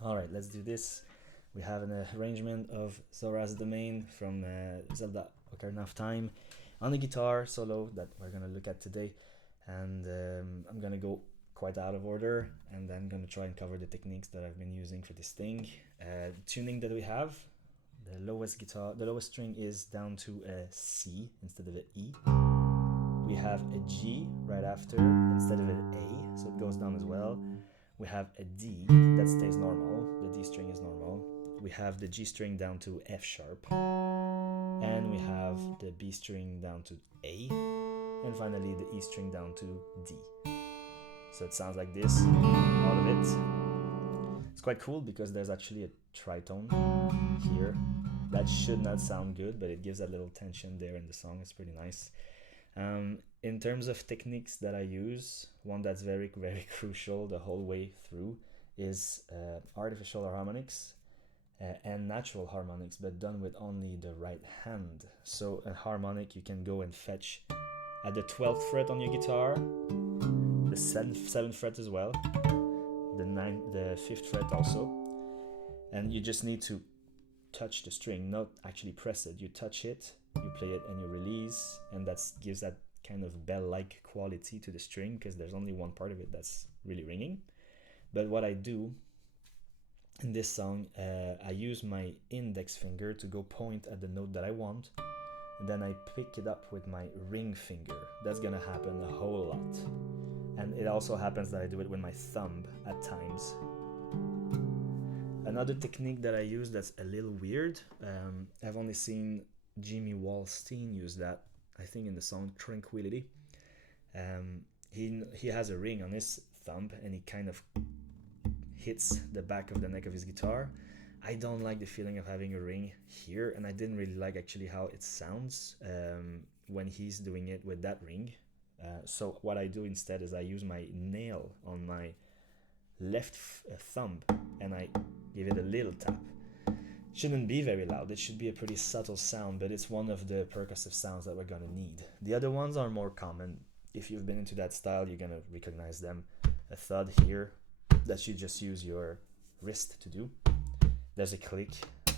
Alright, let's do this. We have an arrangement of Zora's Domain from Zelda Ocarina of Time on the guitar solo that we're gonna look at today. And I'm gonna go quite out of order and then gonna try and cover the techniques that I've been using for this thing. Tuning that we have, the lowest string is down to a C instead of an E. We have a G right after instead of an A, so it goes down as well. We have a D that stays normal, the D string is normal. We have the G string down to F sharp, and we have the B string down to A, and finally the E string down to D. So it sounds like this, all of it. It's quite cool because there's actually a tritone here. That should not sound good, but it gives that little tension there in the song. It's pretty nice. In terms of techniques that I use, one that's very, very crucial the whole way through is artificial harmonics and natural harmonics, but done with only the right hand. So a harmonic you can go and fetch at the 12th fret on your guitar, the 7th fret as well, the 5th fret also, and you just need to touch the string, not actually press it. You touch it, you play it, and you release, and that gives that kind of bell-like quality to the string because there's only one part of it that's really ringing. But what I do in this song, I use my index finger to go point at the note that I want, and then I pick it up with my ring finger. That's gonna happen a whole lot. And it also happens that I do it with my thumb at times. Another technique that I use that's a little weird, I've only seen Jimmy Wallstein use that, I think in the song Tranquility. He has a ring on his thumb and he kind of hits the back of the neck of his guitar. I don't like the feeling of having a ring here, and I didn't really like actually how it sounds when he's doing it with that ring. So what I do instead is I use my nail on my left thumb and I give it a little tap. Shouldn't be very loud, it should be a pretty subtle sound, but it's one of the percussive sounds that we're gonna need. The other ones are more common. If you've been into that style, you're gonna recognize them. A thud here that you just use your wrist to do. There's a click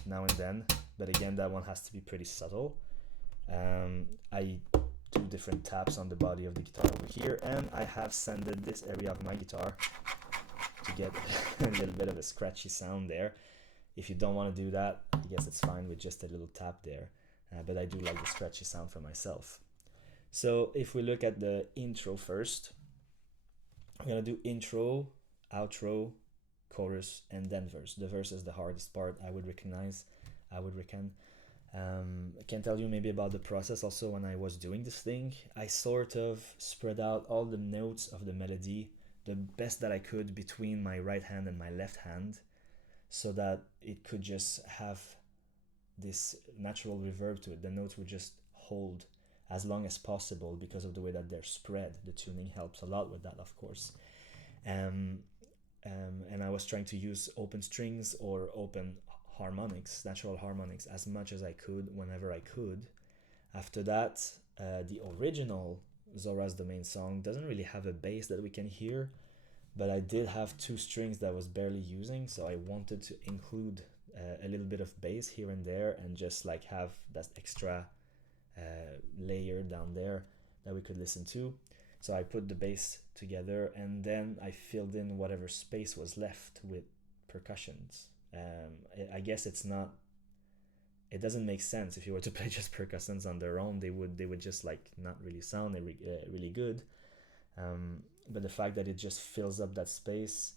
now and then, but again that one has to be pretty subtle. I do different taps on the body of the guitar over here, and I have sanded this area of my guitar to get a little bit of a scratchy sound there. If you don't want to do that, I guess it's fine with just a little tap there, but I do like the scratchy sound for myself. So if we look at the intro first, I'm gonna do intro, outro, chorus, and then verse. The verse is the hardest part, I would reckon. I can tell you maybe about the process also. When I was doing this thing, I sort of spread out all the notes of the melody the best that I could between my right hand and my left hand, so that it could just have this natural reverb to it. The notes would just hold as long as possible because of the way that they're spread. The tuning helps a lot with that, of course. And I was trying to use open strings or open harmonics, natural harmonics, as much as I could whenever I could. After that, the original Zora's Domain song doesn't really have a bass that we can hear, but I did have two strings that I was barely using, so I wanted to include a little bit of bass here and there and just like have that extra layer down there that we could listen to. So I put the bass together and then I filled in whatever space was left with percussions. I guess it doesn't make sense if you were to play just percussions on their own. They would just like not really sound really good. But the fact that it just fills up that space,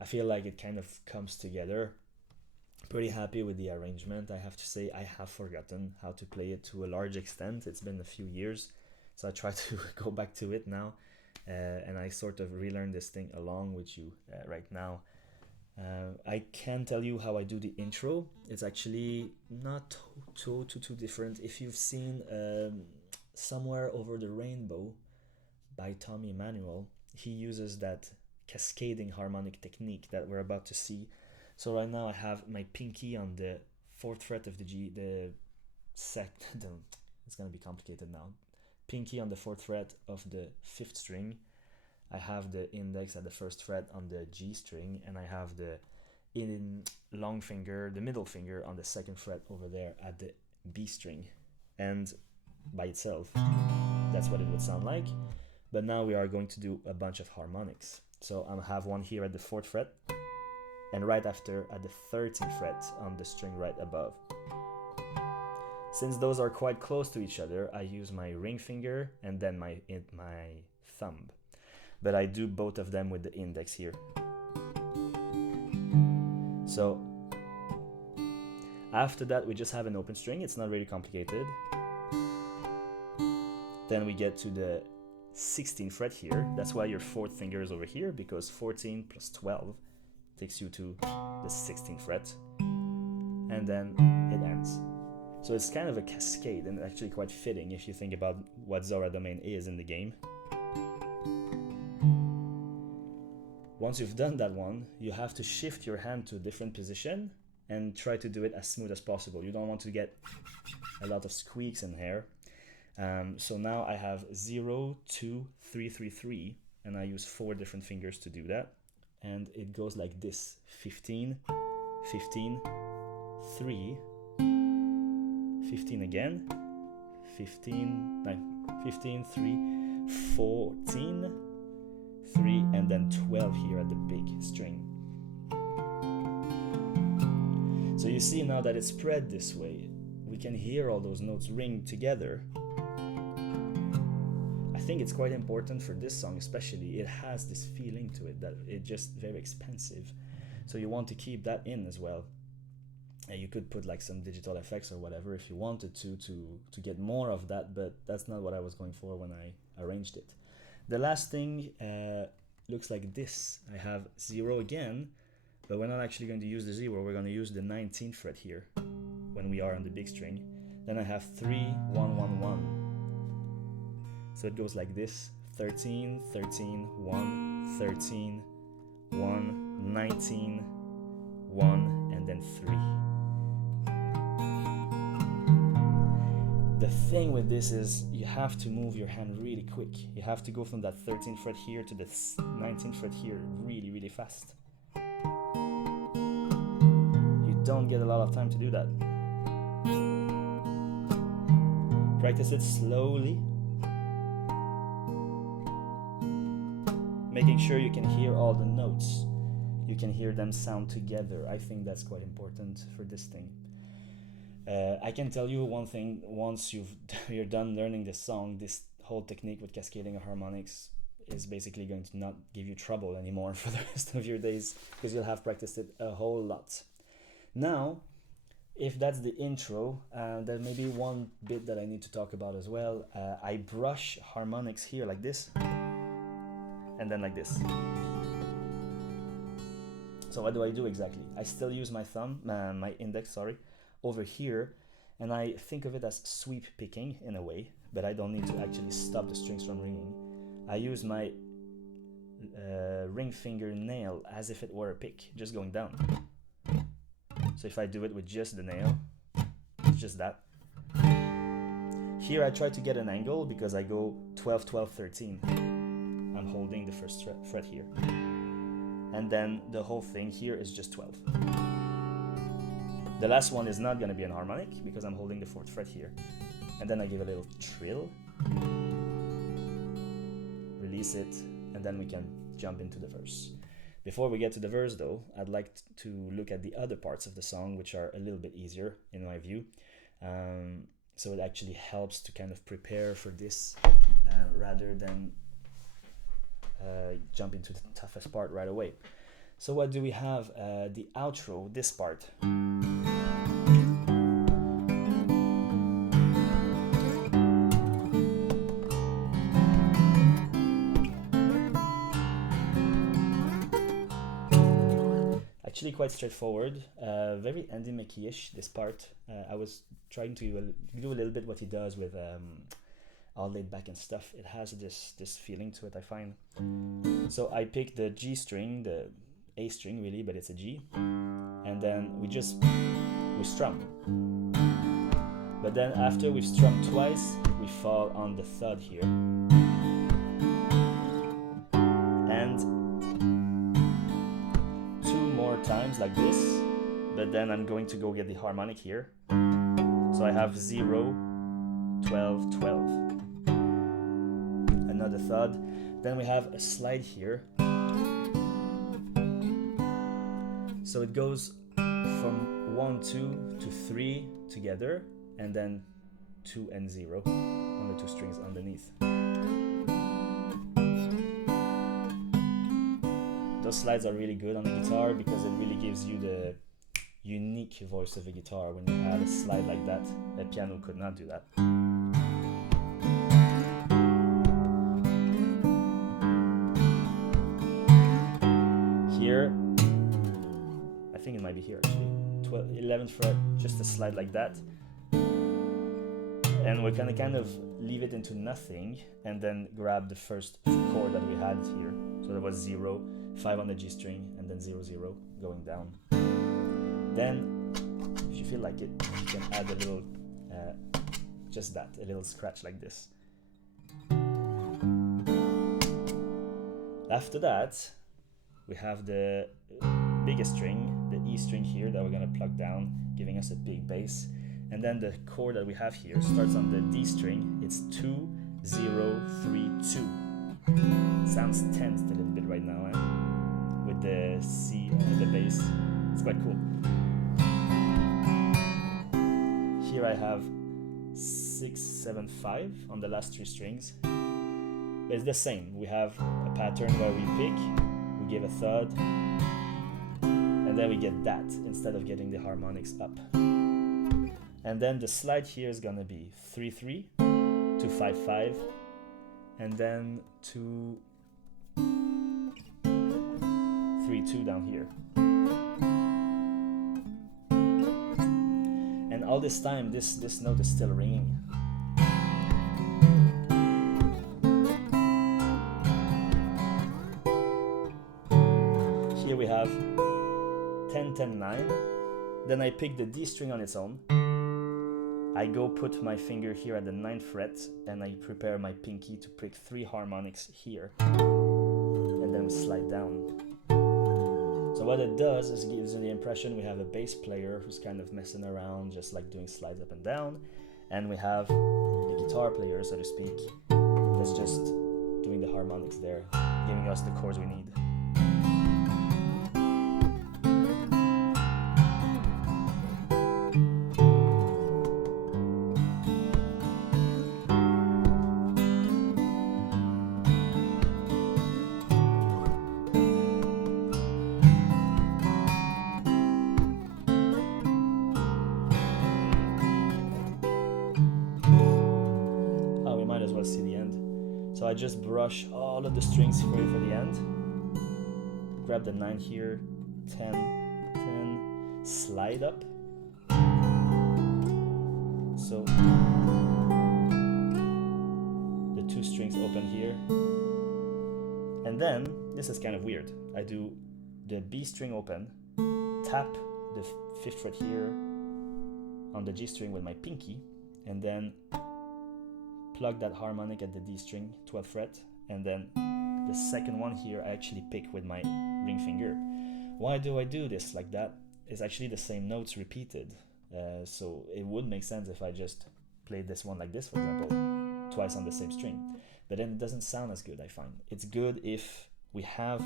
I feel like it kind of comes together. Pretty happy with the arrangement, I have to say. I have forgotten how to play it to a large extent. It's been a few years, so I try to go back to it now, and I sort of relearn this thing along with you right now. I can tell you how I do the intro. It's actually not too different. If you've seen Somewhere Over the Rainbow by Tommy Emmanuel, he uses that cascading harmonic technique that we're about to see. So right now I have my pinky on the 4th fret of the G, it's gonna be complicated now. Pinky on the 4th fret of the 5th string. I have the index at the 1st fret on the G string, and I have the in long finger, the middle finger on the second fret over there at the B string, and by itself that's what it would sound like. But now we are going to do a bunch of harmonics. So I'll have one here at the 4th fret, and right after at the 13th fret on the string right above. Since those are quite close to each other, I use my ring finger and then my thumb. But I do both of them with the index here. So after that we just have an open string, it's not really complicated. Then we get to the 16th fret here. That's why your 4th finger is over here, because 14 plus 12 takes you to the 16th fret, and then it ends. So it's kind of a cascade, and actually quite fitting if you think about what Zora domain is in the game. Once you've done that one, you have to shift your hand to a different position and try to do it as smooth as possible. You don't want to get a lot of squeaks in here. So now I have 0, 2, 3, 3, 3, and I use 4 different fingers to do that. And it goes like this: 15, 15, 3, 15 again, 15, 15, 3, 14, 3, and then 12 here at the big string. So you see now that it's spread this way, we can hear all those notes ring together. I think it's quite important for this song especially. It has this feeling to it that it's just very expansive. So you want to keep that in as well. And you could put like some digital effects or whatever if you wanted to get more of that, but that's not what I was going for when I arranged it. The last thing looks like this. I have 0 again, but we're not actually going to use the 0, we're going to use the 19th fret here when we are on the big string. Then I have 3, 1, 1, 1. So it goes like this: 13, 13, 1, 13, 1, 19, 1, and then 3. The thing with this is you have to move your hand really quick. You have to go from that 13th fret here to the 19th fret here really, really fast. You don't get a lot of time to do that. Practice it slowly, making sure you can hear all the notes. You can hear them sound together. I think that's quite important for this thing. I can tell you one thing: once you're done learning this song, this whole technique with cascading harmonics is basically going to not give you trouble anymore for the rest of your days, because you'll have practiced it a whole lot. Now, if that's the intro, there may be one bit that I need to talk about as well. I brush harmonics here like this, and then like this. So what do I do exactly? I still use my thumb, my index, over here, and I think of it as sweep picking in a way, but I don't need to actually stop the strings from ringing. I use my ring finger nail as if it were a pick, just going down. So if I do it with just the nail, it's just that. Here I try to get an angle because I go 12, 12, 13. I'm holding the first fret here. And then the whole thing here is just 12. The last one is not going to be an harmonic because I'm holding the 4th fret here. And then I give a little trill, release it, and then we can jump into the verse. Before we get to the verse though, I'd like to look at the other parts of the song, which are a little bit easier in my view. So it actually helps to kind of prepare for this rather than jump into the toughest part right away. So what do we have? The outro, this part. Actually quite straightforward, very Andy McKee-ish, this part. I was trying to do a little bit what he does with all laid back and stuff. It has this feeling to it, I find. So I pick the G string, the A string really, but it's a G, and then we strum. But then after we've strummed twice, we fall on the thud here. And 2 more times like this, but then I'm going to go get the harmonic here. So I have 0, 12, 12. Another third. Then we have a slide here. So it goes from 1, 2 to 3 together, and then 2 and 0 on the 2 strings underneath. Those slides are really good on the guitar because it really gives you the unique voice of a guitar. When you have a slide like that, a piano could not do that. Here, I think it might be here actually, 11th fret, just a slide like that. And we're gonna kind of leave it into nothing and then grab the first chord that we had here. So that was 0, 5 on the G string, and then 0, 0 going down. Then, if you feel like it, you can add a little, just that, a little scratch like this. After that, we have the biggest string, the E string here that we're gonna pluck down, giving us a big bass. And then the chord that we have here starts on the D string. It's 2, 0, 3, 2. Sounds tensed a little bit right now, eh? With the C and the bass. It's quite cool. Here I have 6, 7, 5 on the last 3 strings. But it's the same. We have a pattern where we pick, we give a third, and then we get that instead of getting the harmonics up. And then the slide here is gonna be 3, 3 to 5, 5, and then to 3, 2 down here. And all this time, this note is still ringing. Here we have 10, 10, 9. Then I pick the D string on its own. I go put my finger here at the 9th fret and I prepare my pinky to pick 3 harmonics here. And then we slide down. So what it does is it gives you the impression we have a bass player who's kind of messing around, just like doing slides up and down. And we have a guitar player, so to speak, that's just doing the harmonics there, giving us the chords we need. See the end. So I just brush all of the strings for the end. Grab the 9 here, 10, 10, slide up. So the 2 strings open here. And then, this is kind of weird. I do the B string open, tap the 5th fret here on the G string with my pinky, and then plug that harmonic at the D string, 12th fret, and then the second one here I actually pick with my ring finger. Why do I do this like that? It's actually the same notes repeated, so it would make sense if I just played this one like this, for example, twice on the same string, but then it doesn't sound as good, I find. It's good if we have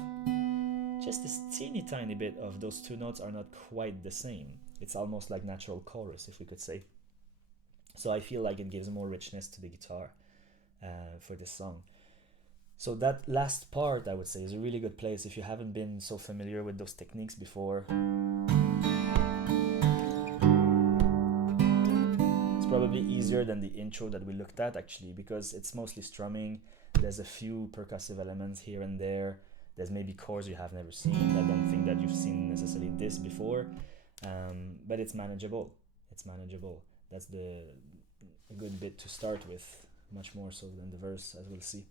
just this teeny tiny bit of those 2 notes are not quite the same. It's almost like natural chorus, if we could say. So I feel like it gives more richness to the guitar for this song. So that last part, I would say, is a really good place if you haven't been so familiar with those techniques before. It's probably easier than the intro that we looked at, actually, because it's mostly strumming. There's a few percussive elements here and there. There's maybe chords you have never seen. I don't think that you've seen necessarily this before, but it's manageable. It's manageable. That's a good bit to start with, much more so than the verse, as we'll see.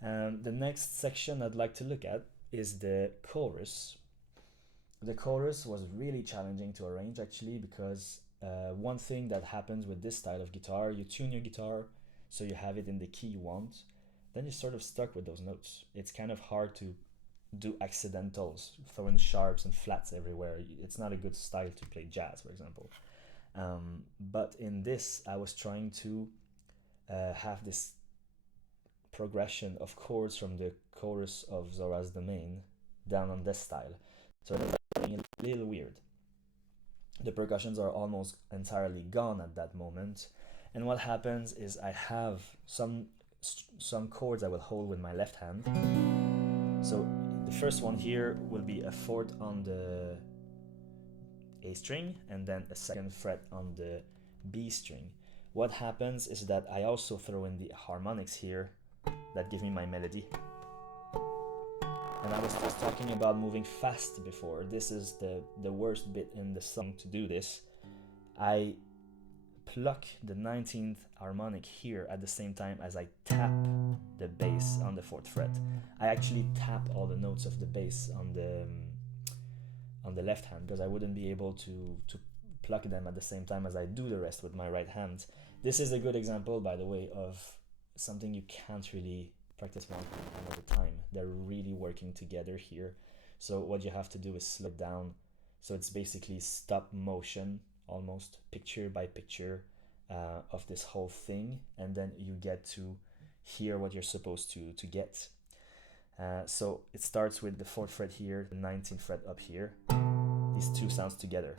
The next section I'd like to look at is the chorus. The chorus was really challenging to arrange, actually, because one thing that happens with this style of guitar, you tune your guitar so you have it in the key you want, then you're sort of stuck with those notes. It's kind of hard to do accidentals, throwing sharps and flats everywhere. It's not a good style to play jazz, for example. But in this, I was trying to have this progression of chords from the chorus of Zora's domain down on this style. So it was a little weird. The percussions are almost entirely gone at that moment. And what happens is I have some chords I will hold with my left hand. So the first one here will be a fourth on the A string and then a second fret on the B string. What happens is that I also throw in the harmonics here that give me my melody. And I was just talking about moving fast before. This is the worst bit in the song to do this. I pluck the 19th harmonic here at the same time as I tap the bass on the 4th fret. I actually tap all the notes of the bass on the left hand because I wouldn't be able to pluck them at the same time as I do the rest with my right hand. This is a good example, by the way, of something you can't really practice one at a time. They're really working together here. So what you have to do is slow down. So it's basically stop motion, almost picture by picture of this whole thing, and then you get to hear what you're supposed to get. So it starts with the 4th fret here, the 19th fret up here. These two sounds together.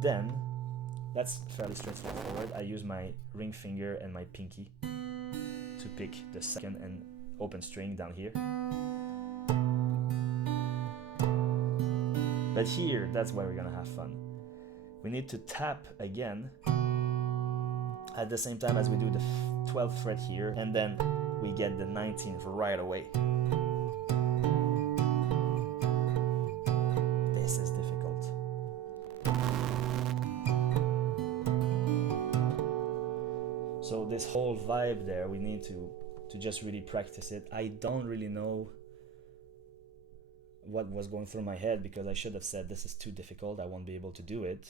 Then, that's fairly straightforward. I use my ring finger and my pinky to pick the second and open string down here. But here, that's where we're gonna have fun. We need to tap again at the same time as we do the 12th fret here, and then we get the 19th right away. This is difficult. So this whole vibe there, we need to just really practice it. I don't really know what was going through my head because I should have said this is too difficult, I won't be able to do it.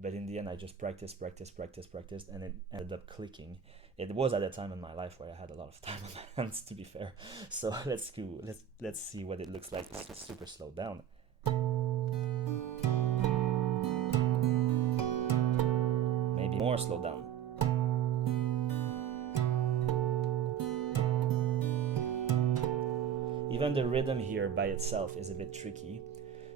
But in the end I just practiced, and it ended up clicking. It was at a time in my life where I had a lot of time on my hands, to be fair. So let's see what it looks like. It's super slowed down. Maybe more slowed down. Even the rhythm here by itself is a bit tricky,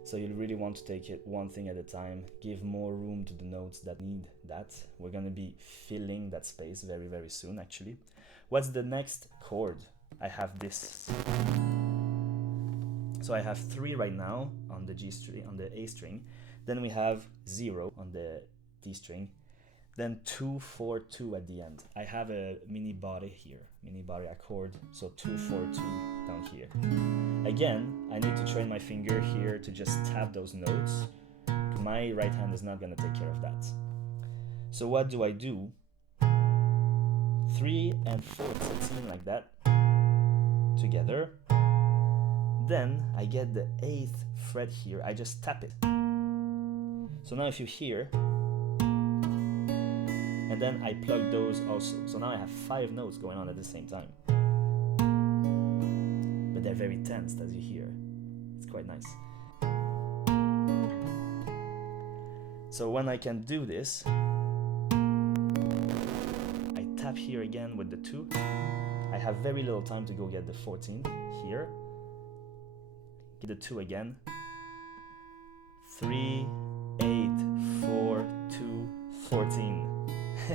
so you really want to take it one thing at a time, give more room to the notes that need that. We're going to be filling that space very, very soon, actually. What's the next chord? I have this. So I have 3 right now on the G string, on the A string. Then we have 0 on the D string. Then 2, 4, 2 at the end. I have a mini body here, mini body accord, so 2, 4, 2 down here. Again, I need to train my finger here to just tap those notes. My right hand is not going to take care of that. So what do I do? 3 and 4, 16 like that, together. Then I get the 8th fret here, I just tap it. So now if you hear, and then I plug those also. So now I have 5 notes going on at the same time. But they're very tensed, as you hear. It's quite nice. So when I can do this, I tap here again with the 2. I have very little time to go get the 14 here. Get the 2 again. 3, 8, 4, 2, 14. I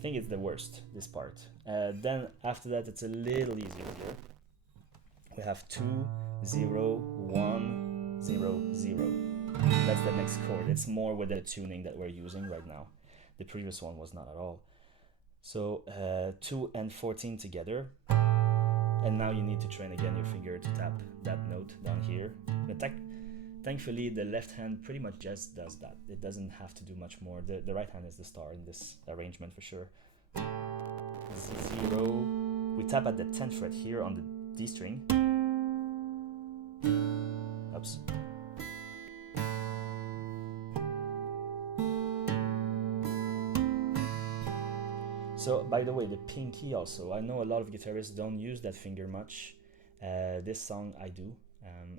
think it's the worst, this part. Then after that it's a little easier here. We have 2, 0, 1, 0, 0. That's the next chord. It's more with the tuning that we're using right now. The previous one was not at all. So 2 and 14 together. And now you need to train again your finger to tap that note down here. But thankfully, the left hand pretty much just does that. It doesn't have to do much more. The right hand is the star in this arrangement for sure. 0. We tap at the 10th fret here on the D string. Oops. So, by the way, the pinky also. I know a lot of guitarists don't use that finger much. This song I do.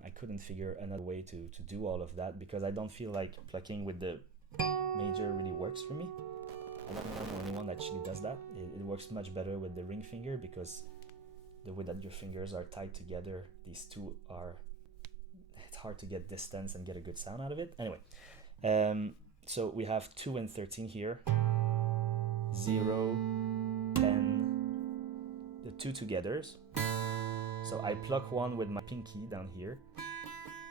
I couldn't figure another way to do all of that because I don't feel like plucking with the major really works for me. I don't know anyone that actually does that. It works much better with the ring finger because the way that your fingers are tied together, these two are, it's hard to get distance and get a good sound out of it. Anyway, so we have 2 and 13 here. 0, 10, the two togethers. So I pluck one with my pinky down here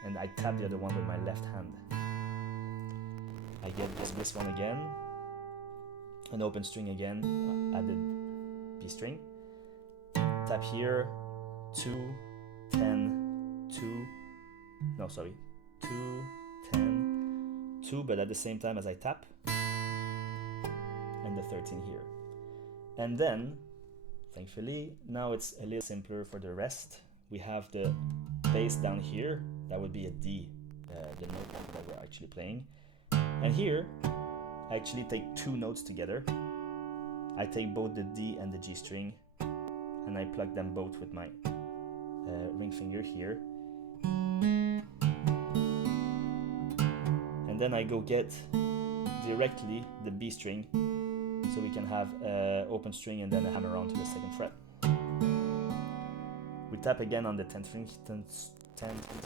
and I tap the other one with my left hand. I get just this one again, an open string again, added B string, tap here, 2, 10, 2, no sorry, 2, 10, 2, but at the same time as I tap, and the 13 here. And then, thankfully, now it's a little simpler for the rest. We have the bass down here, that would be a D, the note that we're actually playing. And here, I actually take 2 notes together. I take both the D and the G string, and I plug them both with my ring finger here. And then I go get directly the B string, so we can have an open string and then a hammer on to the 2nd fret. We tap again on the 10th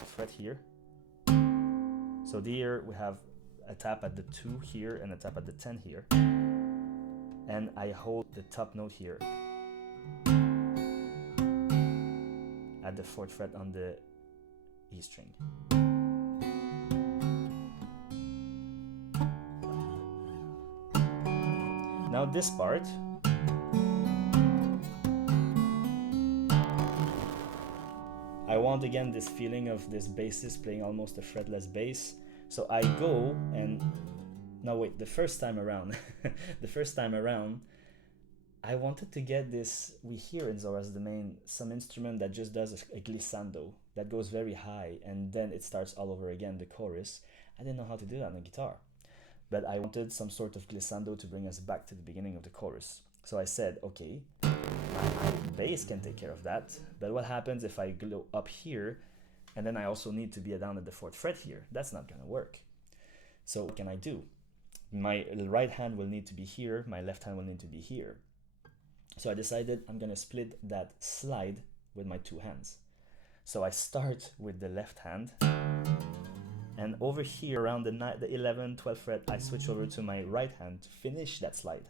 fret here. So here we have a tap at the 2 here and a tap at the 10 here. And I hold the top note here at the 4th fret on the E string. Now this part, I want again this feeling of this bassist playing almost a fretless bass. So I go and, no wait, the first time around, I wanted to get this, we hear in Zora's Domain some instrument that just does a glissando, that goes very high and then it starts all over again, the chorus. I didn't know how to do that on the guitar, but I wanted some sort of glissando to bring us back to the beginning of the chorus. So I said, okay, my bass can take care of that, but what happens if I go up here and then I also need to be down at the 4th fret here? That's not gonna work. So what can I do? My right hand will need to be here, my left hand will need to be here. So I decided I'm gonna split that slide with my 2 hands. So I start with the left hand, and over here around the 11th, 12th fret, I switch over to my right hand to finish that slide.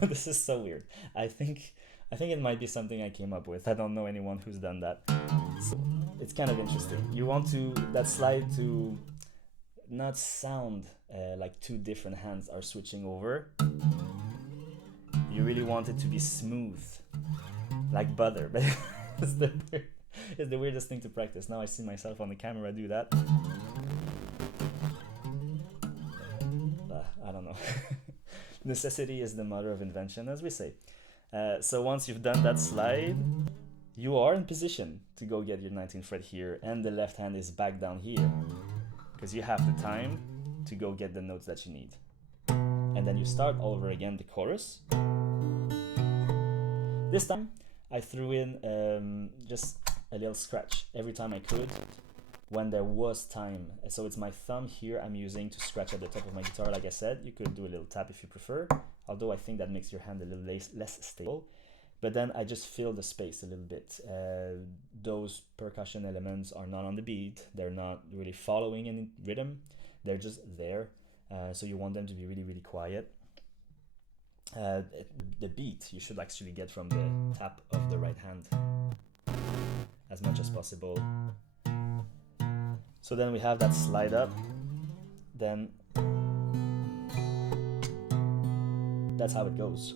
This is so weird. I think it might be something I came up with. I don't know anyone who's done that. So it's kind of interesting. You want that slide to not sound like 2 different hands are switching over. You really want it to be smooth, like butter. But it's the weirdest thing to practice. Now I see myself on the camera do that. I don't know. Necessity is the mother of invention, as we say. So once you've done that slide, you are in position to go get your 19th fret here, and the left hand is back down here, because you have the time to go get the notes that you need. And then you start all over again the chorus. This time, I threw in just a little scratch every time I could, when there was time. So it's my thumb here I'm using to scratch at the top of my guitar. Like I said, you could do a little tap if you prefer, although I think that makes your hand a little less stable. But then I just fill the space a little bit. Those percussion elements are not on the beat, they're not really following any rhythm, they're just there. So you want them to be really, really quiet. The beat you should actually get from the tap of the right hand as much as possible. So then we have that slide up, then that's how it goes.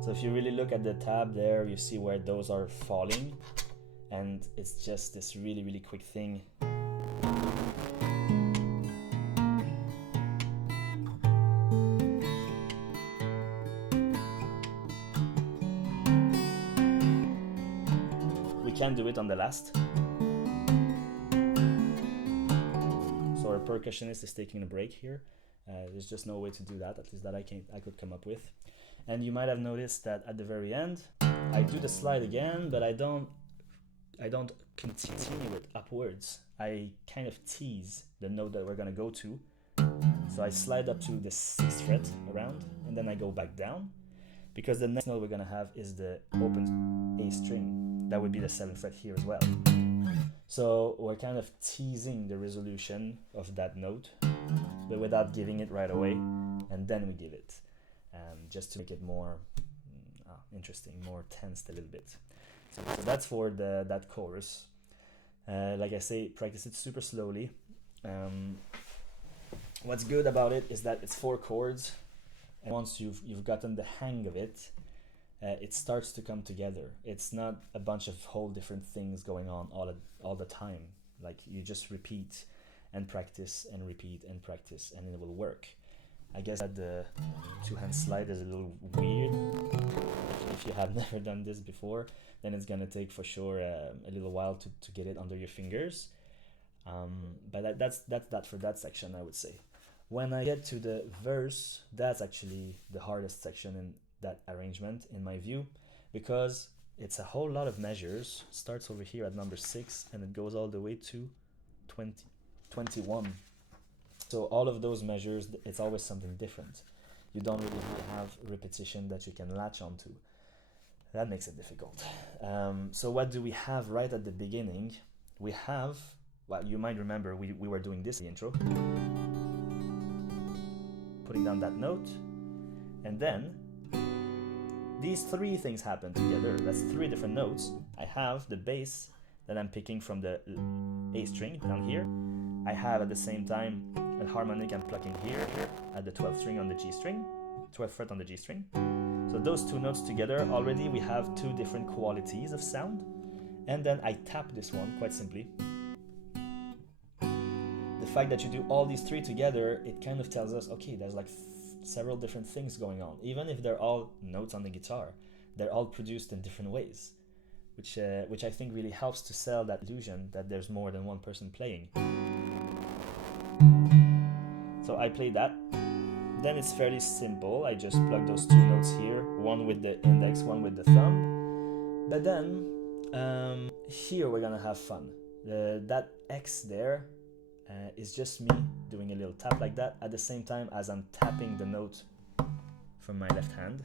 So if you really look at the tab there, you see where those are falling, and it's just this really, really quick thing. can do it on the last. So our percussionist is taking a break here. There's just no way to do that, at least that I could come up with. And you might have noticed that at the very end, I do the slide again, but I don't continue it upwards. I kind of tease the note that we're gonna go to. So I slide up to the 6th fret around, and then I go back down, because the next note we're gonna have is the open A string. That would be the 7th fret here as well. So we're kind of teasing the resolution of that note, but without giving it right away, and then we give it, just to make it more interesting, more tensed a little bit. So that's for that chorus. Like I say, practice it super slowly. What's good about it is that it's 4 chords, and once you've gotten the hang of it, it starts to come together. It's not a bunch of whole different things going on all the time. Like, you just repeat and practice and repeat and practice, and it will work. I guess that the 2-hand slide is a little weird. If you have never done this before, then it's gonna take for sure a little while to get it under your fingers. But that's that for that section, I would say. When I get to the verse, that's actually the hardest section in that arrangement, in my view, because it's a whole lot of measures. It starts over here at number 6, and it goes all the way to 21. So all of those measures, it's always something different. You don't really have repetition that you can latch onto. That makes it difficult. So what do we have right at the beginning? We have, well, you might remember we were doing this in the intro. Putting down that note, and then these 3 things happen together. That's 3 different notes. I have the bass that I'm picking from the A string down here. I have at the same time a harmonic I'm plucking here at the 12th string on the G string, 12th fret on the G string. So those 2 notes together, already we have 2 different qualities of sound. And then I tap this one quite simply. The fact that you do all these 3 together, it kind of tells us, okay, there's like several different things going on. Even if they're all notes on the guitar, they're all produced in different ways, which I think really helps to sell that illusion that there's more than one person playing. So I play that. Then it's fairly simple. I just plug those 2 notes here, one with the index, one with the thumb. But then here we're gonna have fun. That X there is just me doing a little tap like that at the same time as I'm tapping the note from my left hand.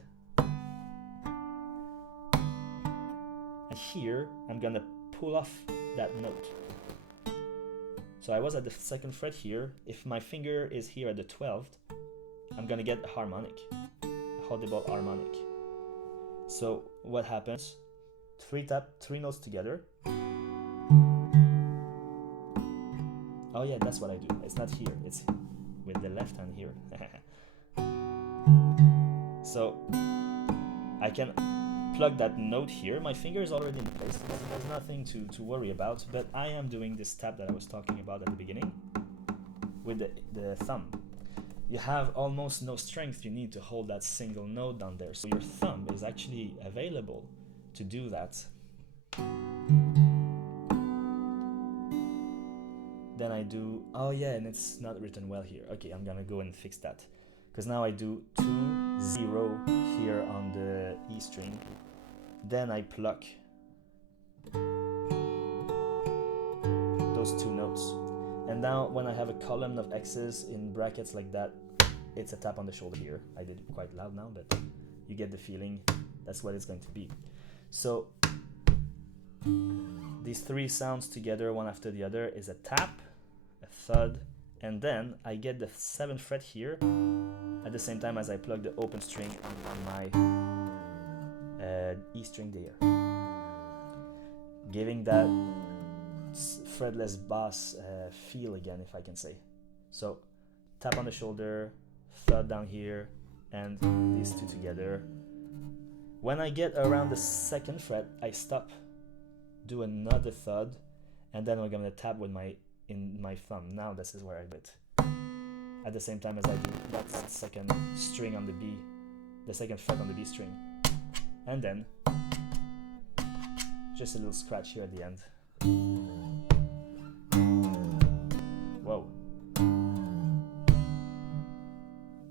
And here I'm gonna pull off that note. So I was at the 2nd fret here. If my finger is here at the 12th, I'm gonna get a harmonic, a audible harmonic. So what happens? 3 notes together. Oh yeah, that's what I do. It's not here, it's with the left hand here. So I can plug that note here. My finger is already in place. There's nothing to worry about, but I am doing this tap that I was talking about at the beginning with the thumb. You have almost no strength you need to hold that single note down there. So your thumb is actually available to do that. Then I do, oh yeah, and it's not written well here. Okay, I'm gonna go and fix that. Because now I do 2, 0 here on the E string. Then I pluck those 2 notes. And now when I have a column of X's in brackets like that, it's a tap on the shoulder here. I did it quite loud now, but you get the feeling. That's what it's going to be. So these 3 sounds together, one after the other, is a tap, a thud, and then I get the 7th fret here at the same time as I plug the open string on my E string there, giving that fretless bass feel again, if I can say. So tap on the shoulder, thud down here, and these 2 together. When I get around the 2nd fret, I stop, do another thud, and then we're gonna tap with my thumb. Now this is where I do it. At the same time as I do that 2nd string on the B, the 2nd fret on the B string. And then just a little scratch here at the end. Whoa.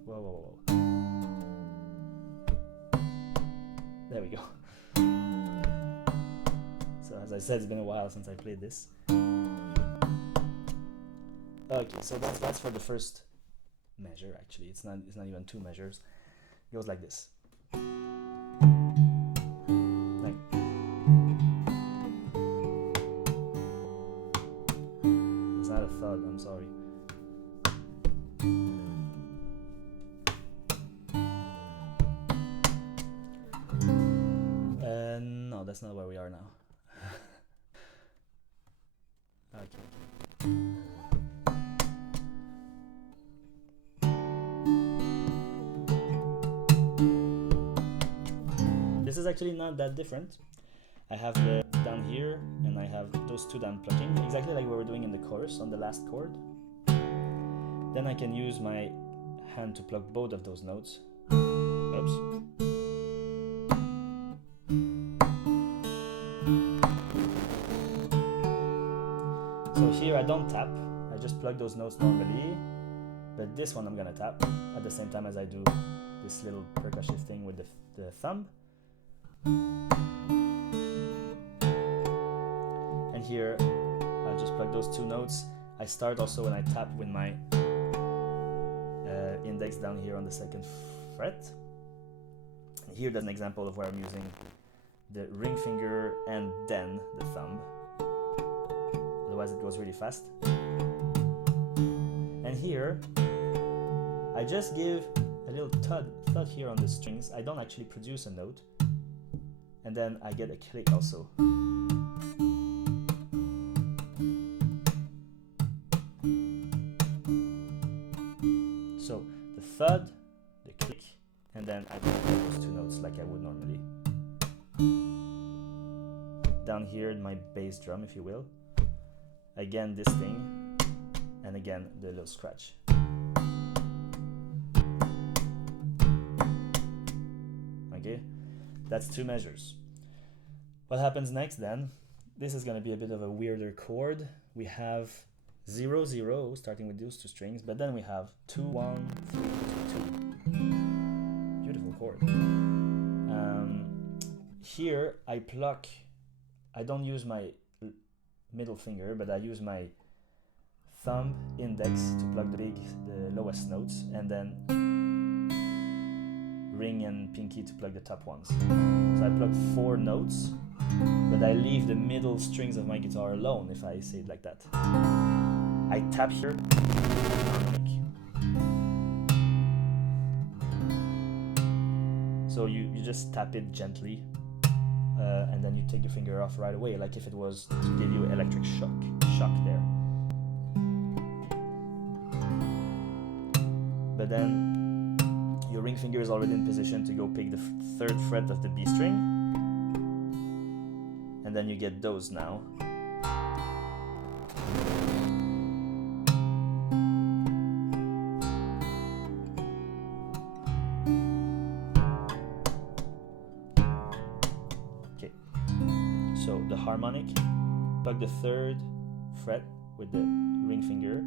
Whoa, whoa, whoa. There we go. So as I said, it's been a while since I played this. Okay, so that's for the first measure. Actually, it's not even 2 measures. It goes like this. Like, it's not a thud. I'm sorry. No, that's not where we are now. Okay. This is actually not that different. I have the down here and I have those 2 down plucking, exactly like we were doing in the chorus on the last chord. Then I can use my hand to pluck both of those notes. Oops. So here I don't tap, I just plug those notes normally, but this one I'm gonna tap at the same time as I do this little percussive thing with the thumb. And here I'll just plug those 2 notes. I start also when I tap with my index down here on the 2nd fret. Here there's an example of where I'm using the ring finger and then the thumb. Otherwise it goes really fast. And here I just give a little thud here on the strings. I don't actually produce a note. And then I get a click also. So the thud, the click, and then I play those 2 notes like I would normally. Down here my bass drum, if you will. Again this thing, and again the little scratch. Okay, that's 2 measures. What happens next then? This is going to be a bit of a weirder chord. We have 0, 0, starting with those 2 strings, but then we have 2, 1, 3, 2, 2. Beautiful chord. Here I pluck, I don't use my middle finger, but I use my thumb, index to pluck the lowest notes, and then ring and pinky to pluck the top ones. So I pluck 4 notes, but I leave the middle strings of my guitar alone, if I say it like that. I tap here, so you just tap it gently, and then you take your finger off right away, like if it was to give you electric shock there. But then your ring finger is already in position to go pick the 3rd fret of the B string, and then you get those now. Okay, so the harmonic, pluck the 3rd fret with the ring finger,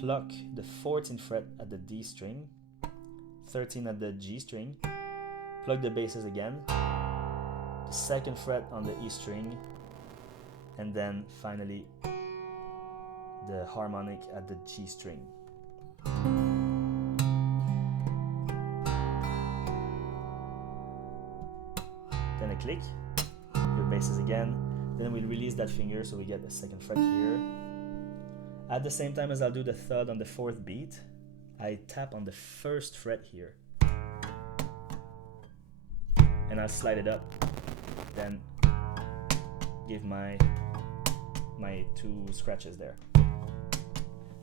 pluck the 14th fret at the D string, 13 at the G string, plug the basses again, the 2nd fret on the E string, and then finally the harmonic at the G string. Then a click, your basses again, then we'll release that finger so we get the 2nd fret here. At the same time as I'll do the thud on the 4th beat, I tap on the 1st fret here, and I'll slide it up, then give my 2 scratches there.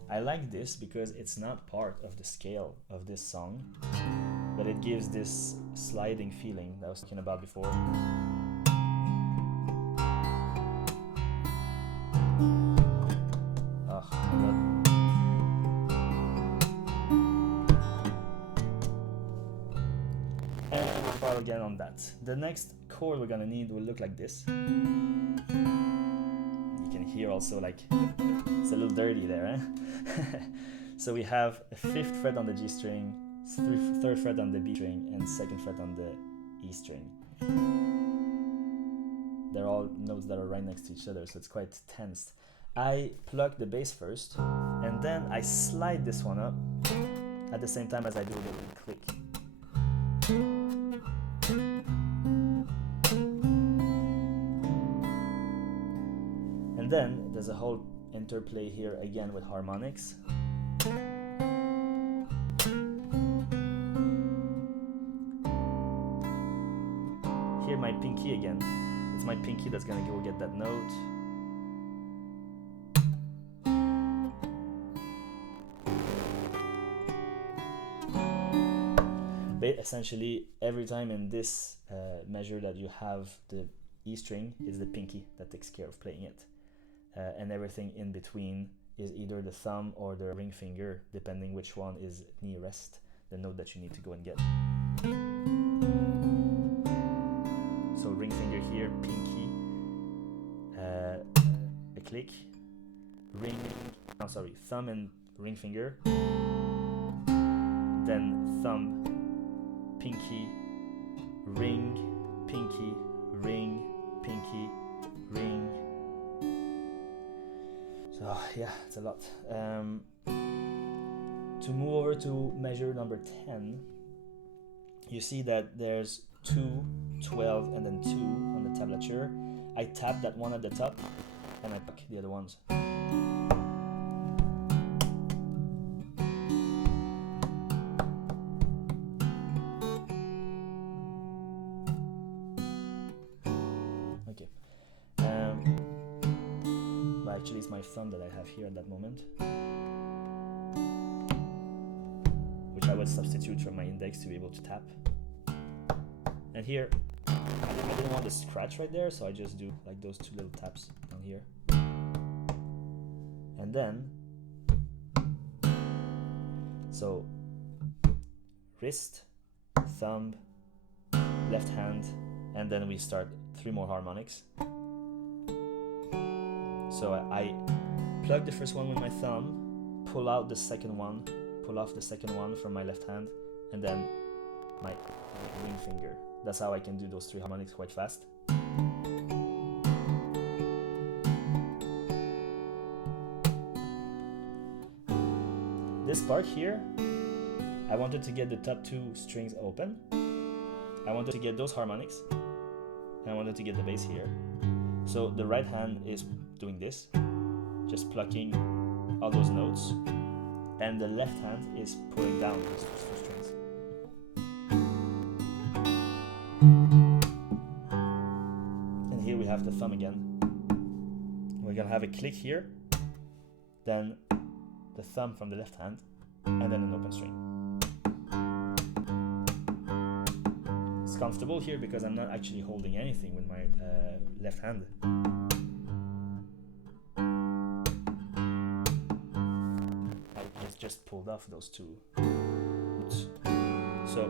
I like this because it's not part of the scale of this song, but it gives this sliding feeling that I was talking about before. Oh my god. And for fingerstyle again on that. The next chord we're gonna need will look like this. You can hear also like it's a little dirty there, eh? So we have a 5th fret on the G string, 3rd fret on the B string, and 2nd fret on the E string. They're all notes that are right next to each other, so it's quite tensed. I pluck the bass first, and then I slide this one up at the same time as I do a little click. And then there's a whole interplay here again with harmonics. Here my pinky again. It's my pinky that's gonna go get that note. Essentially, every time in this measure that you have the E string is the pinky that takes care of playing it. And everything in between is either the thumb or the ring finger, depending which one is nearest the note that you need to go and get. So ring finger here, pinky, a click, thumb and ring finger, then thumb, pinky, ring, pinky, ring, pinky, ring. So yeah, it's a lot. To move over to measure number 10, you see that there's 2, 12, and then 2 on the tablature. I tap that one at the top, and I pick the other ones. Okay. But actually, it's my thumb that I have here at that moment, which I would substitute for my index to be able to tap. And here, I didn't want to scratch right there, so I just do like those 2 little taps down here. And then, so wrist, thumb, left hand, and then we start 3 more harmonics. So I plug the first one with my thumb, pull out the second one, pull off the second one from my left hand, and then my ring finger. That's how I can do those 3 harmonics quite fast. This part here, I wanted to get the top 2 strings open. I wanted to get those harmonics, and I wanted to get the bass here. So the right hand is doing this, just plucking all those notes, and the left hand is pulling down those 2 strings. And here we have the thumb again. We're gonna have a click here, then the thumb from the left hand, and then an open string. It's comfortable here because I'm not actually holding anything with my left hand. I just pulled off those 2 notes. So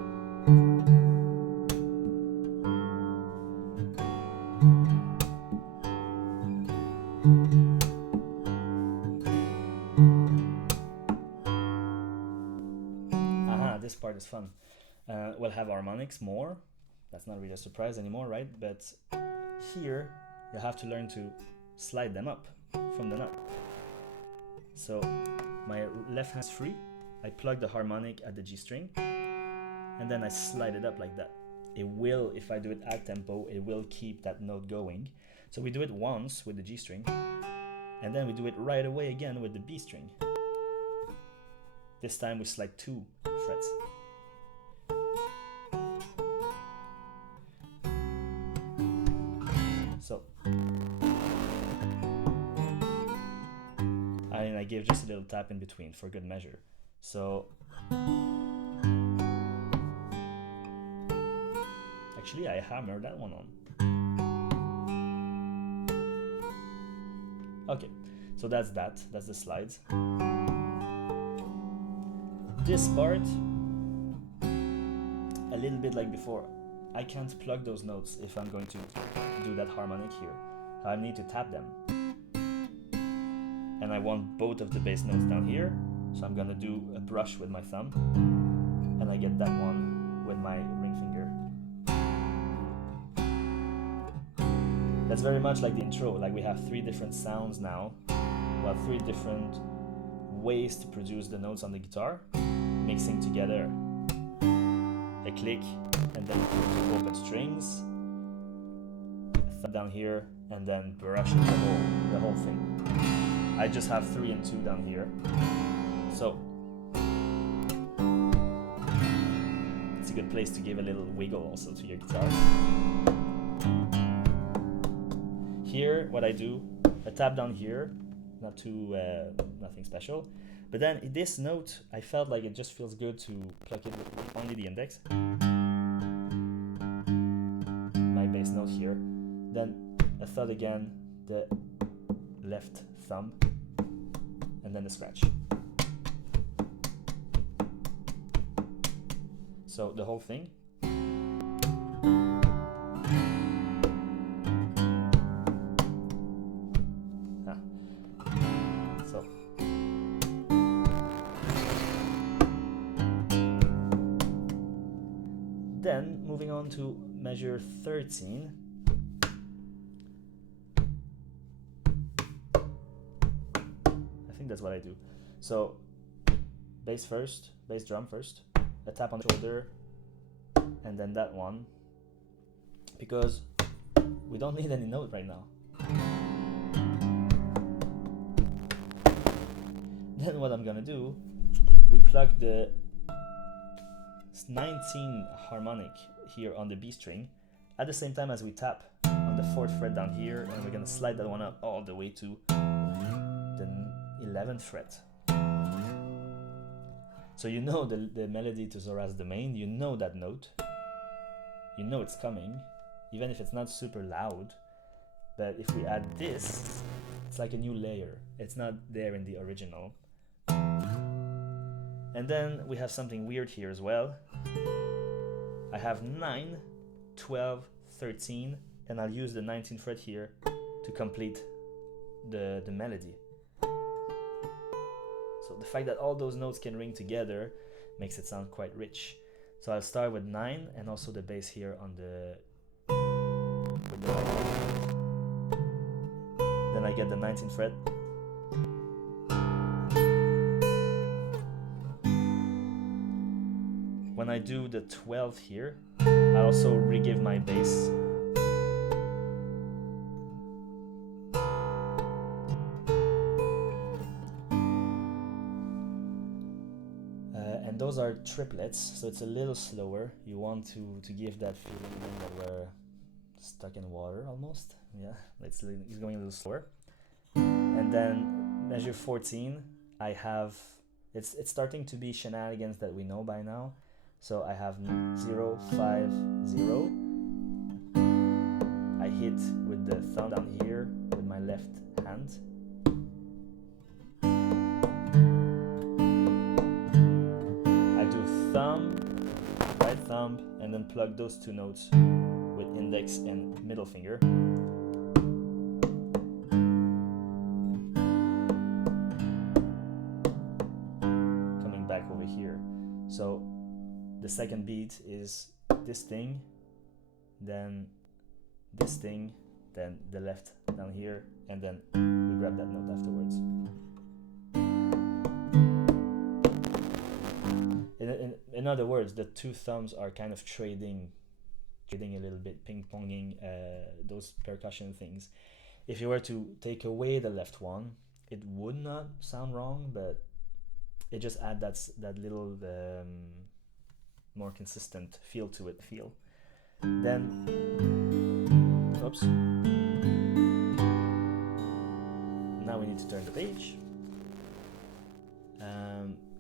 this part is fun. We'll have harmonics more. That's not really a surprise anymore, right? But here you have to learn to slide them up from the nut. So my left hand's free. I plug the harmonic at the G string, and then I slide it up like that. It will, if I do it at tempo, it will keep that note going. So we do it once with the G string, and then we do it right away again with the B string. This time we slide 2 frets. So, and I gave just a little tap in between for good measure. So, actually I hammer that one on. Okay, so that's the slides. This part, a little bit like before, I can't plug those notes if I'm going to do that harmonic here. I need to tap them. And I want both of the bass notes down here, so I'm gonna do a brush with my thumb, and I get that one with my ring finger. That's very much like the intro, like we have 3 different sounds now, well, 3 different ways to produce the notes on the guitar, mixing together a click, and then open strings, thumb down here, and then brushing the whole thing. I just have 3 and 2 down here, so it's a good place to give a little wiggle also to your guitar. Here, what I do, I tap down here, nothing special, but then this note, I felt like it just feels good to pluck it with only the index. My bass note here, then a third again, the left thumb, and then the scratch. So the whole thing. So then moving on to measure 13. That's what I do. So bass first, bass drum first, a tap on the shoulder, and then that one, because we don't need any note right now. Then what I'm gonna do, we plug the 19 harmonic here on the B string at the same time as we tap on the 4th fret down here, and we're gonna slide that one up all the way to the 11th fret. So you know the melody to Zora's Domain, you know that note, you know it's coming, even if it's not super loud. But if we add this, it's like a new layer. It's not there in the original. And then we have something weird here as well. I have 9, 12, 13, and I'll use the 19th fret here to complete the melody. So the fact that all those notes can ring together makes it sound quite rich. So I'll start with 9 and also the bass here on the right hand. Then I get the 19th fret. When I do the 12th here, I also re-give my bass. And those are triplets, so it's a little slower. You want to give that feeling that we're stuck in water almost. Yeah, it's going a little slower. And then measure 14, I have, it's starting to be shenanigans that we know by now. So I have 0, 5, 0. I hit with the thumb down here with my left hand. Thumb, right thumb, and then plug those 2 notes with index and middle finger. Coming back over here. So the second beat is this thing, then this thing, then the left down here, and then we grab that note afterwards. In other words, the 2 thumbs are kind of trading a little bit, ping-ponging those percussion things. If you were to take away the left one, it would not sound wrong, but it just adds that little more consistent feel to it. Then, oops. Now we need to turn the page.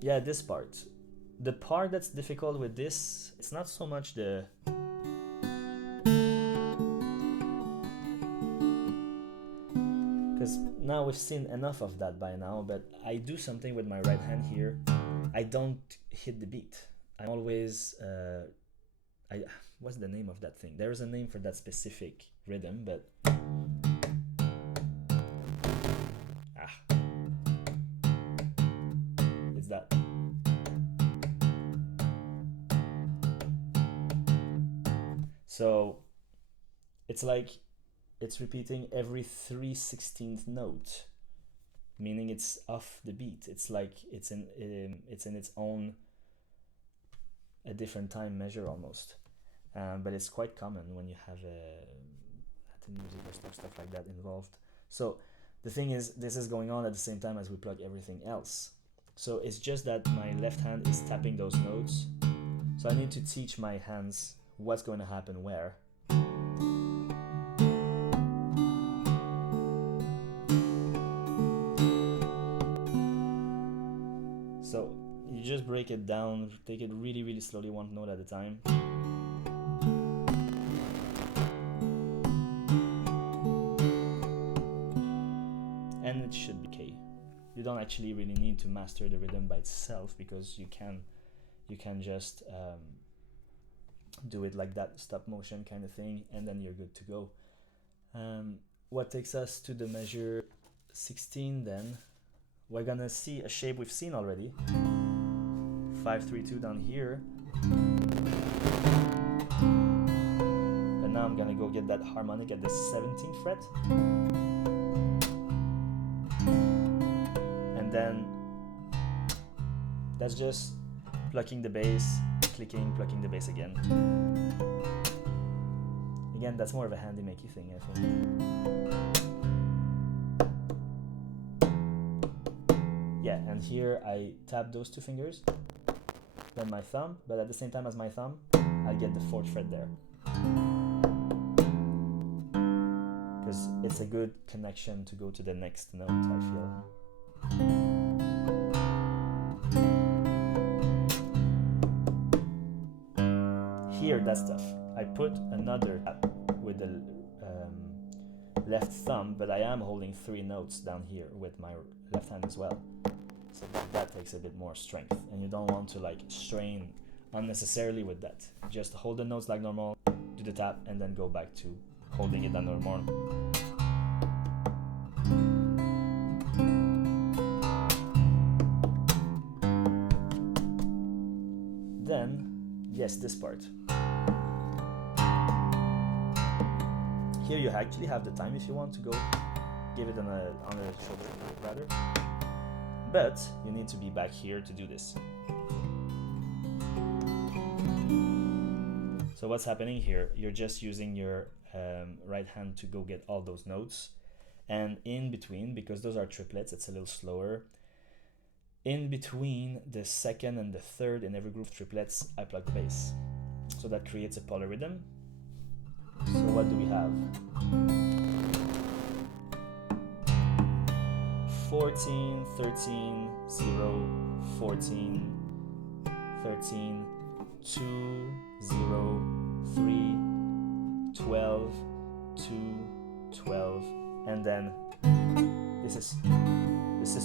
Yeah, this part. The part that's difficult with this, it's not so much the because now we've seen enough of that by now, but I do something with my right hand here. I don't hit the beat. I'm always what's the name of that thing? There is a name for that specific rhythm, but it's that. So it's like it's repeating every 3/16th note, meaning it's off the beat. It's like it's in its own a different time measure almost. But it's quite common when you have Latin music or stuff like that involved. So the thing is, this is going on at the same time as we plug everything else. So it's just that my left hand is tapping those notes. So I need to teach my hands what's going to happen where. So you just break it down, take it really, really slowly, one note at a time. And it should be okay. You don't actually really need to master the rhythm by itself, because you can just do it like that, stop motion kind of thing, and then you're good to go. What takes us to the measure 16 then? We're gonna see a shape we've seen already. 5-3-2 down here. But now I'm gonna go get that harmonic at the 17th fret. And then that's just plucking the bass, clicking, plucking the bass again. Again, that's more of a handy makey thing, I think. Yeah, and here I tap those two fingers, then my thumb, but at the same time as my thumb, I get the 4th fret there. Because it's a good connection to go to the next note, I feel. Here, that's tough. I put another tap with the left thumb, but I am holding 3 notes down here with my left hand as well. So that takes a bit more strength, and you don't want to like strain unnecessarily with that. Just hold the notes like normal, do the tap, and then go back to holding it on normal. Then, yes, this part. Here you actually have the time if you want to go give it on a shoulder rather. But you need to be back here to do this. So what's happening here? You're just using your right hand to go get all those notes. And in between, because those are triplets, it's a little slower. In between the 2nd and the 3rd in every group of triplets, I plug the bass. So that creates a polyrhythm. So what do we have? 14, 13, 0, 14, 13, 2, 0, 3, 12, 2, 12, and then this is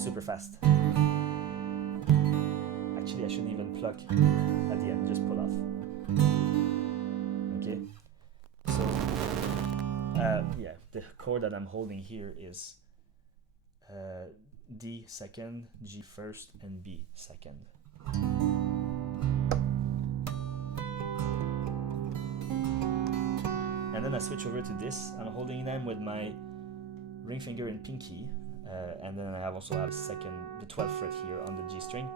super fast. Actually, I shouldn't even pluck at the end, just pull off. Okay, so yeah, the chord that I'm holding here is D 2nd, G 1st, and B 2nd. And then I switch over to this. I'm holding them with my ring finger and pinky, and then I also have the 12th fret here on the G string.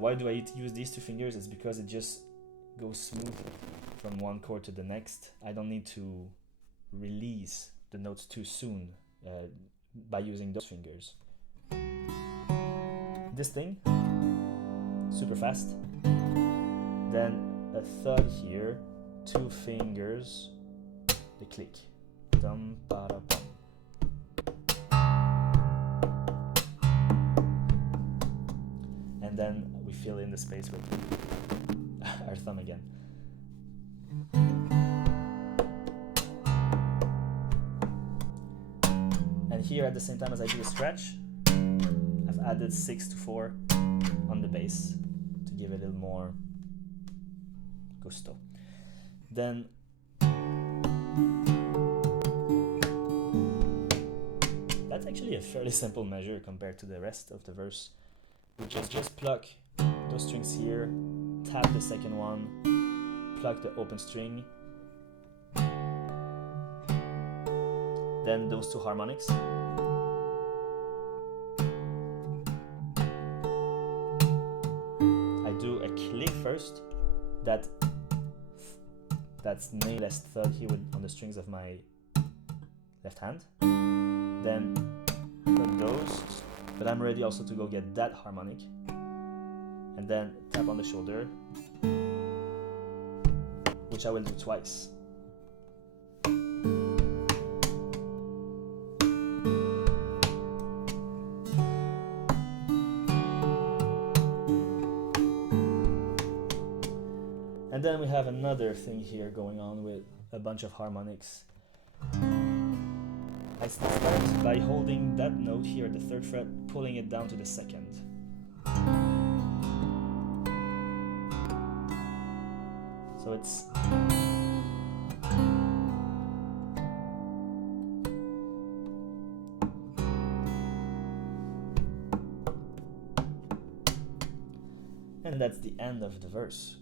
Why do I use these two fingers? It's because it just goes smooth from one chord to the next. I don't need to release the notes too soon by using those fingers. This thing, super fast. Then a thud here, 2 fingers, the click. Dum ba da bum. And then we fill in the space with our thumb again. And here at the same time as I do the scratch, I've added 6/4 on the bass to give it a little more gusto. Then that's actually a fairly simple measure compared to the rest of the verse. We just pluck those strings here, tap the second one, pluck the open string, then those two harmonics. I do a click first, that's main last third here on the strings of my left hand. Then put those, but I'm ready also to go get that harmonic, and then tap on the shoulder, which I will do twice. And then we have another thing here going on with a bunch of harmonics. I start by holding that note here at the 3rd fret, pulling it down to the 2nd. So it's and that's the end of the verse,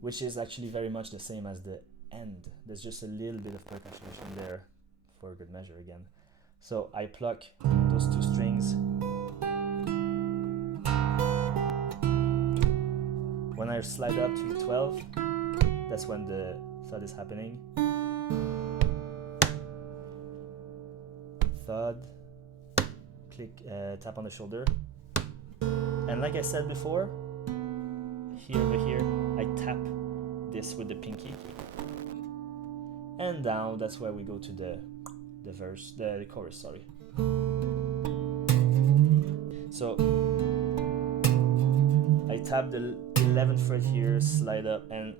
which is actually very much the same as the end. There's just a little bit of percussion there for good measure again. So I pluck those two strings. When I slide up to the 12, that's when the thud is happening. Thud, click, tap on the shoulder. And like I said before, here, I tap this with the pinky. And down, that's where we go to the verse, the chorus, sorry. So I tap the 11th fret here, slide up, and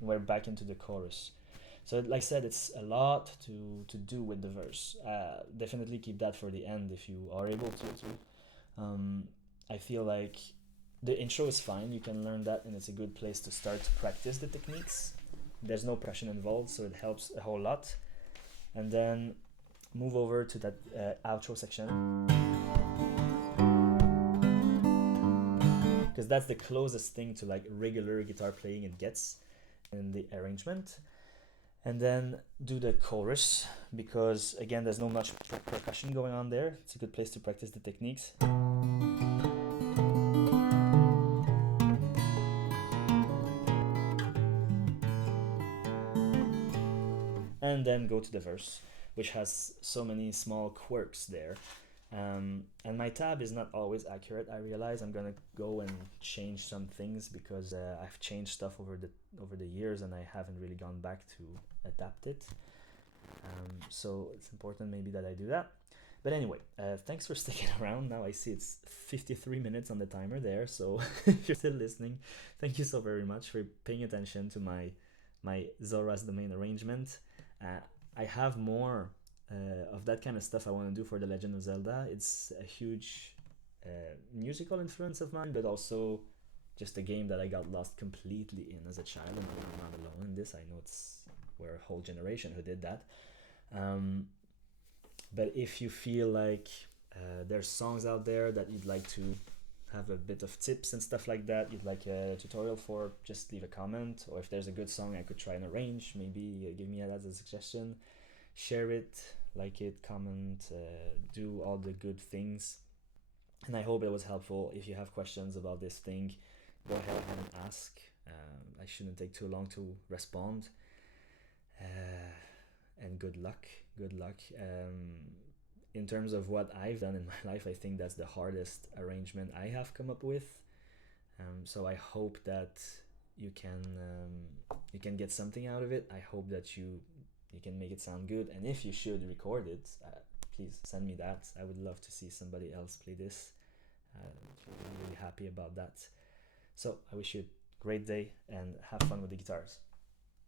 we're back into the chorus. So like I said, it's a lot to do with the verse. Definitely keep that for the end if you are able to. I feel like the intro is fine, you can learn that, and it's a good place to start to practice the techniques. There's no pressure involved, so it helps a whole lot. And then move over to that outro section, because that's the closest thing to like regular guitar playing it gets in the arrangement. And then do the chorus, because again there's no much percussion going on there. It's a good place to practice the techniques. And then go to the verse, which has so many small quirks there. And my tab is not always accurate. I realize I'm gonna go and change some things because I've changed stuff over the years and I haven't really gone back to adapt it. So it's important maybe that I do that. But anyway, thanks for sticking around. Now I see it's 53 minutes on the timer there, so if you're still listening, thank you so very much for paying attention to my Zora as the main arrangement. I have more of that kind of stuff I want to do for The Legend of Zelda. It's a huge musical influence of mine, but also just a game that I got lost completely in as a child, and I'm not alone in this. I know we're a whole generation who did that. But if you feel like there's songs out there that you'd like to have a bit of tips and stuff like that, you'd like a tutorial for, just leave a comment. Or if there's a good song I could try and arrange, maybe give me that as a suggestion. Share it, like it, comment, do all the good things. And I hope it was helpful. If you have questions about this thing, go ahead and ask. I shouldn't take too long to respond. And good luck. In terms of what I've done in my life, I think that's the hardest arrangement I have come up with. So I hope that you can get something out of it. I hope that you can make it sound good, and if you should record it, please send me that. I would love to see somebody else play this. I'm really happy about that. So I wish you a great day and have fun with the guitars.